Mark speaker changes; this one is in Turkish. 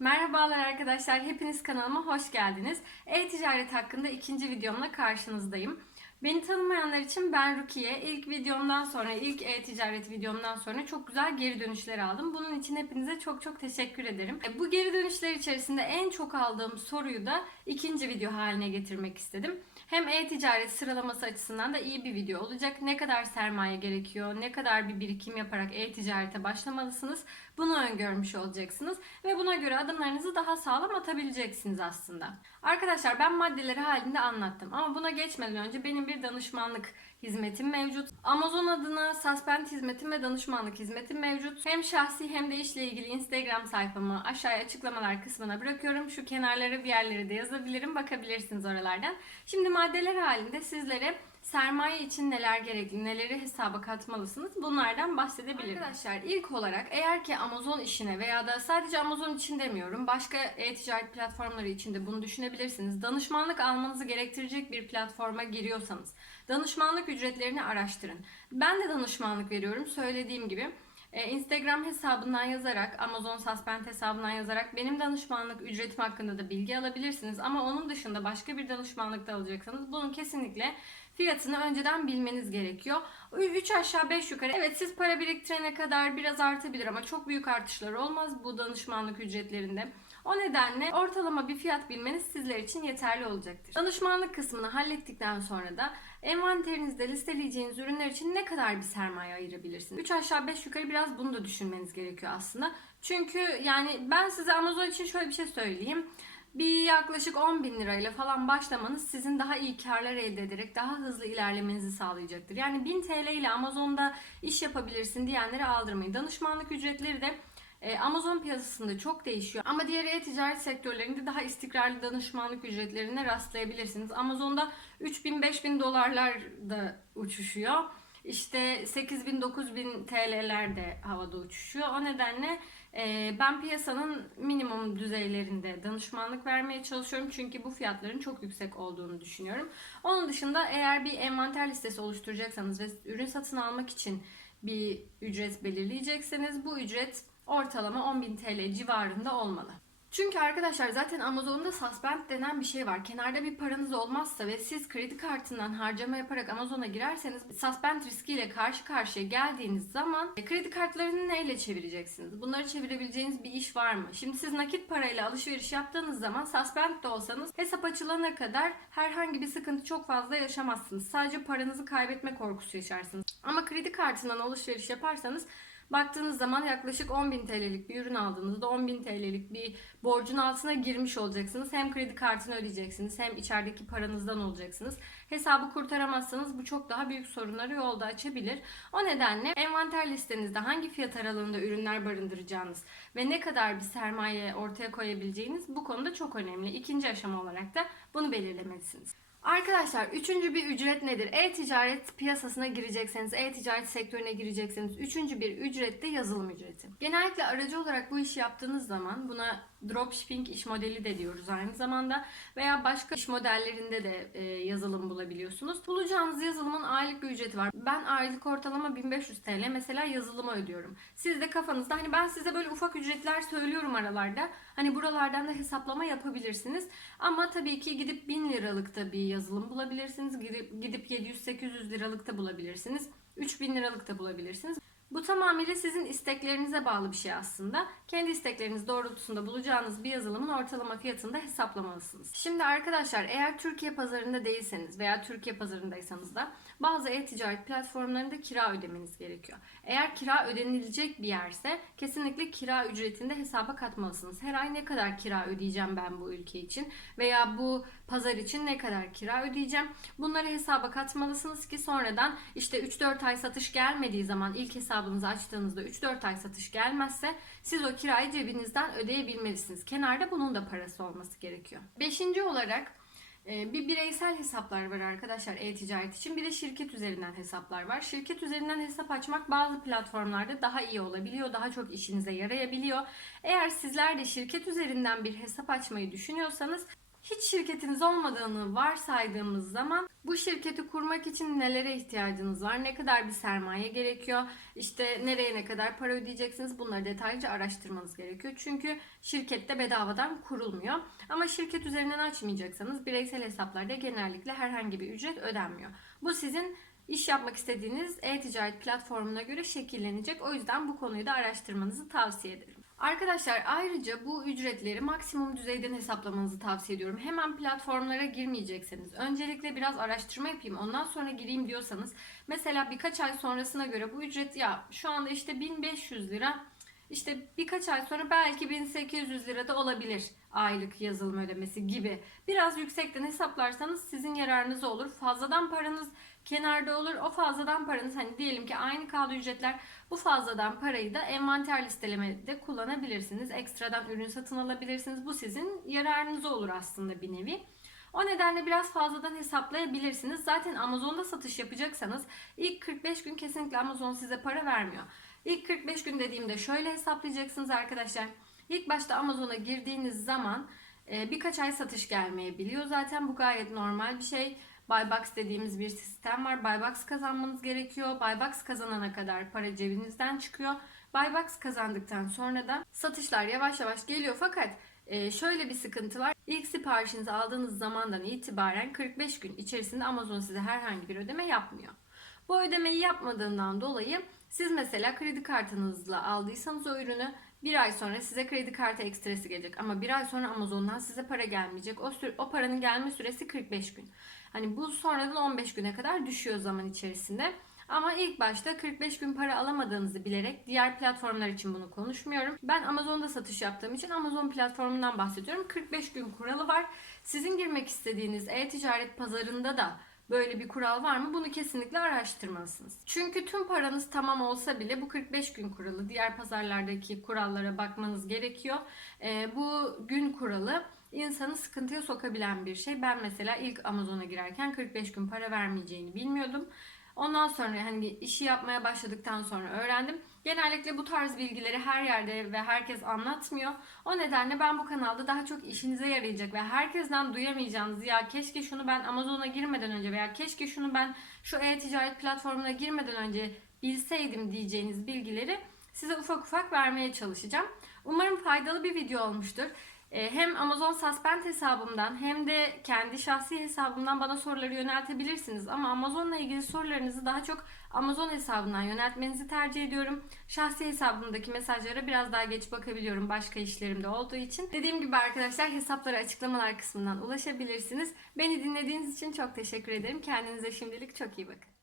Speaker 1: Merhabalar arkadaşlar, hepiniz kanalıma hoş geldiniz. E-ticaret hakkında ikinci videomla karşınızdayım. Beni tanımayanlar için ben Rukiye. İlk videomdan sonra, ilk e-ticaret videomdan sonra çok güzel geri dönüşler aldım. Bunun için hepinize çok çok teşekkür ederim. E, Bu geri dönüşler içerisinde en çok aldığım soruyu da ikinci video haline getirmek istedim. Hem e-ticaret sıralaması açısından da iyi bir video olacak. Ne kadar sermaye gerekiyor, ne kadar bir birikim yaparak e-ticarete başlamalısınız. Bunu öngörmüş olacaksınız ve buna göre adımlarınızı daha sağlam atabileceksiniz aslında. Arkadaşlar ben maddeleri halinde anlattım ama buna geçmeden önce benim bir danışmanlık hizmetim mevcut. Amazon adına suspend hizmetim ve danışmanlık hizmetim mevcut. Hem şahsi hem de işle ilgili Instagram sayfamı aşağıya açıklamalar kısmına bırakıyorum. Şu kenarlara bir yerlere de yazabilirim. Bakabilirsiniz oralardan. Şimdi maddeler halinde sizlere sermaye için neler gerekli, neleri hesaba katmalısınız bunlardan bahsedebilirim. Arkadaşlar ilk olarak eğer ki Amazon işine veya da sadece Amazon için demiyorum başka e-ticaret platformları için de bunu düşünebilirsiniz. Danışmanlık almanızı gerektirecek bir platforma giriyorsanız danışmanlık ücretlerini araştırın. Ben de danışmanlık veriyorum söylediğim gibi. Ee, Instagram hesabından yazarak, Amazon Suspend hesabından yazarak benim danışmanlık ücretim hakkında da bilgi alabilirsiniz. Ama onun dışında başka bir danışmanlık da alacaksanız bunun kesinlikle fiyatını önceden bilmeniz gerekiyor. 3 aşağı 5 yukarı. Evet siz para biriktirene kadar biraz artabilir ama çok büyük artışlar olmaz bu danışmanlık ücretlerinde. O nedenle ortalama bir fiyat bilmeniz sizler için yeterli olacaktır. Danışmanlık kısmını hallettikten sonra da envanterinizde listeleyeceğiniz ürünler için ne kadar bir sermaye ayırabilirsiniz? 3 aşağı 5 yukarı biraz bunu da düşünmeniz gerekiyor aslında. Çünkü yani ben size Amazon için şöyle bir şey söyleyeyim. Bir yaklaşık 10 bin lirayla falan başlamanız sizin daha iyi karlar elde ederek daha hızlı ilerlemenizi sağlayacaktır. Yani 1000 TL ile Amazon'da iş yapabilirsin diyenlere aldırmayın. Danışmanlık ücretleri de e, Amazon piyasasında çok değişiyor ama diğer e-ticaret sektörlerinde daha istikrarlı danışmanlık ücretlerine rastlayabilirsiniz. Amazon'da 3000-5000 dolarlar da uçuşuyor. İşte 8000 9000 TL'ler de havada uçuşuyor. O nedenle ben piyasanın minimum düzeylerinde danışmanlık vermeye çalışıyorum. Çünkü bu fiyatların çok yüksek olduğunu düşünüyorum. Onun dışında eğer bir envanter listesi oluşturacaksanız ve ürün satın almak için bir ücret belirleyecekseniz bu ücret ortalama 10.000 TL civarında olmalı. Çünkü arkadaşlar zaten Amazon'da suspend denen bir şey var. Kenarda bir paranız olmazsa ve siz kredi kartından harcama yaparak Amazon'a girerseniz suspend riskiyle karşı karşıya geldiğiniz zaman e, kredi kartlarını neyle çevireceksiniz? Bunları çevirebileceğiniz bir iş var mı? Şimdi siz nakit parayla alışveriş yaptığınız zaman suspend de olsanız hesap açılana kadar herhangi bir sıkıntı çok fazla yaşamazsınız. Sadece paranızı kaybetme korkusu yaşarsınız. Ama kredi kartından alışveriş yaparsanız Baktığınız zaman yaklaşık 10.000 TL'lik bir ürün aldığınızda 10.000 TL'lik bir borcun altına girmiş olacaksınız. Hem kredi kartını ödeyeceksiniz hem içerideki paranızdan olacaksınız. Hesabı kurtaramazsanız bu çok daha büyük sorunları yolda açabilir. O nedenle envanter listenizde hangi fiyat aralığında ürünler barındıracağınız ve ne kadar bir sermaye ortaya koyabileceğiniz bu konuda çok önemli. İkinci aşama olarak da bunu belirlemelisiniz. Arkadaşlar üçüncü bir ücret nedir? E-ticaret piyasasına girecekseniz, e-ticaret sektörüne girecekseniz üçüncü bir ücret de yazılım ücreti. Genellikle aracı olarak bu işi yaptığınız zaman buna dropshipping iş modeli de diyoruz aynı zamanda veya başka iş modellerinde de e, yazılım bulabiliyorsunuz. Bulacağınız yazılımın aylık bir ücreti var. Ben aylık ortalama 1500 TL mesela yazılıma ödüyorum. Siz de kafanızda hani ben size böyle ufak ücretler söylüyorum aralarda. Hani buralardan da hesaplama yapabilirsiniz. Ama tabii ki gidip 1000 liralıkta bir yazılım bulabilirsiniz. Gidip, gidip 700-800 liralıkta bulabilirsiniz. 3000 liralıkta bulabilirsiniz. Bu tamamıyla sizin isteklerinize bağlı bir şey aslında. Kendi istekleriniz doğrultusunda bulacağınız bir yazılımın ortalama fiyatını da hesaplamalısınız. Şimdi arkadaşlar eğer Türkiye pazarında değilseniz veya Türkiye pazarındaysanız da bazı e-ticaret platformlarında kira ödemeniz gerekiyor. Eğer kira ödenilecek bir yerse kesinlikle kira ücretini de hesaba katmalısınız. Her ay ne kadar kira ödeyeceğim ben bu ülke için veya bu pazar için ne kadar kira ödeyeceğim. Bunları hesaba katmalısınız ki sonradan işte 3-4 ay satış gelmediği zaman ilk hesabınızı açtığınızda 3-4 ay satış gelmezse siz o kirayı cebinizden ödeyebilmelisiniz. Kenarda bunun da parası olması gerekiyor. Beşinci olarak e, bir bireysel hesaplar var arkadaşlar e-ticaret için. Bir de şirket üzerinden hesaplar var. Şirket üzerinden hesap açmak bazı platformlarda daha iyi olabiliyor. Daha çok işinize yarayabiliyor. Eğer sizler de şirket üzerinden bir hesap açmayı düşünüyorsanız Hiç şirketiniz olmadığını varsaydığımız zaman bu şirketi kurmak için nelere ihtiyacınız var? Ne kadar bir sermaye gerekiyor? İşte nereye ne kadar para ödeyeceksiniz? Bunları detaylıca araştırmanız gerekiyor. Çünkü şirkette bedavadan kurulmuyor. Ama şirket üzerinden açmayacaksanız bireysel hesaplarda genellikle herhangi bir ücret ödenmiyor. Bu sizin iş yapmak istediğiniz e-ticaret platformuna göre şekillenecek. O yüzden bu konuyu da araştırmanızı tavsiye ederim. Arkadaşlar ayrıca bu ücretleri maksimum düzeyden hesaplamanızı tavsiye ediyorum. Hemen platformlara girmeyecekseniz, öncelikle biraz araştırma yapayım ondan sonra gireyim diyorsanız, mesela birkaç ay sonrasına göre bu ücret ya şu anda işte 1500 lira, işte birkaç ay sonra belki 1800 lira da olabilir aylık yazılım ödemesi gibi. Biraz yüksekten hesaplarsanız sizin yararınıza olur. Fazladan paranız kenarda olur. O fazladan paranız hani diyelim ki aynı kaldı ücretler bu fazladan parayı da envanter listelemede kullanabilirsiniz. Ekstradan ürün satın alabilirsiniz. Bu sizin yararınıza olur aslında bir nevi. O nedenle biraz fazladan hesaplayabilirsiniz. Zaten Amazon'da satış yapacaksanız ilk 45 gün kesinlikle Amazon size para vermiyor. İlk 45 gün dediğimde şöyle hesaplayacaksınız arkadaşlar. İlk başta Amazon'a girdiğiniz zaman e, birkaç ay satış gelmeyebiliyor. Zaten bu gayet normal bir şey. Buybox dediğimiz bir sistem var. Buybox kazanmanız gerekiyor. Buybox kazanana kadar para cebinizden çıkıyor. Buybox kazandıktan sonra da satışlar yavaş yavaş geliyor fakat e, şöyle bir sıkıntı var. İlk siparişinizi aldığınız zamandan itibaren 45 gün içerisinde Amazon size herhangi bir ödeme yapmıyor. Bu ödemeyi yapmadığından dolayı siz mesela kredi kartınızla aldıysanız o ürünü bir ay sonra size kredi kartı ekstresi gelecek ama bir ay sonra Amazon'dan size para gelmeyecek. O, süre, o paranın gelme süresi 45 gün. Hani bu sonradan 15 güne kadar düşüyor zaman içerisinde. Ama ilk başta 45 gün para alamadığınızı bilerek diğer platformlar için bunu konuşmuyorum. Ben Amazon'da satış yaptığım için Amazon platformundan bahsediyorum. 45 gün kuralı var. Sizin girmek istediğiniz e-ticaret pazarında da böyle bir kural var mı? Bunu kesinlikle araştırmalısınız. Çünkü tüm paranız tamam olsa bile bu 45 gün kuralı, diğer pazarlardaki kurallara bakmanız gerekiyor. Ee, bu gün kuralı insanı sıkıntıya sokabilen bir şey. Ben mesela ilk Amazon'a girerken 45 gün para vermeyeceğini bilmiyordum. Ondan sonra hani işi yapmaya başladıktan sonra öğrendim. Genellikle bu tarz bilgileri her yerde ve herkes anlatmıyor. O nedenle ben bu kanalda daha çok işinize yarayacak ve herkesten duyamayacağınız ya keşke şunu ben Amazon'a girmeden önce veya keşke şunu ben şu e-ticaret platformuna girmeden önce bilseydim diyeceğiniz bilgileri size ufak ufak vermeye çalışacağım. Umarım faydalı bir video olmuştur. Ee, Hem Amazon Suspend hesabımdan hem de kendi şahsi hesabımdan bana soruları yöneltebilirsiniz. Ama Amazon'la ilgili sorularınızı daha çok Amazon hesabından yöneltmenizi tercih ediyorum. Şahsi hesabımdaki mesajlara biraz daha geç bakabiliyorum başka işlerimde olduğu için. Dediğim gibi arkadaşlar hesapları açıklamalar kısmından ulaşabilirsiniz. Beni dinlediğiniz için çok teşekkür ederim. Kendinize şimdilik çok iyi bakın.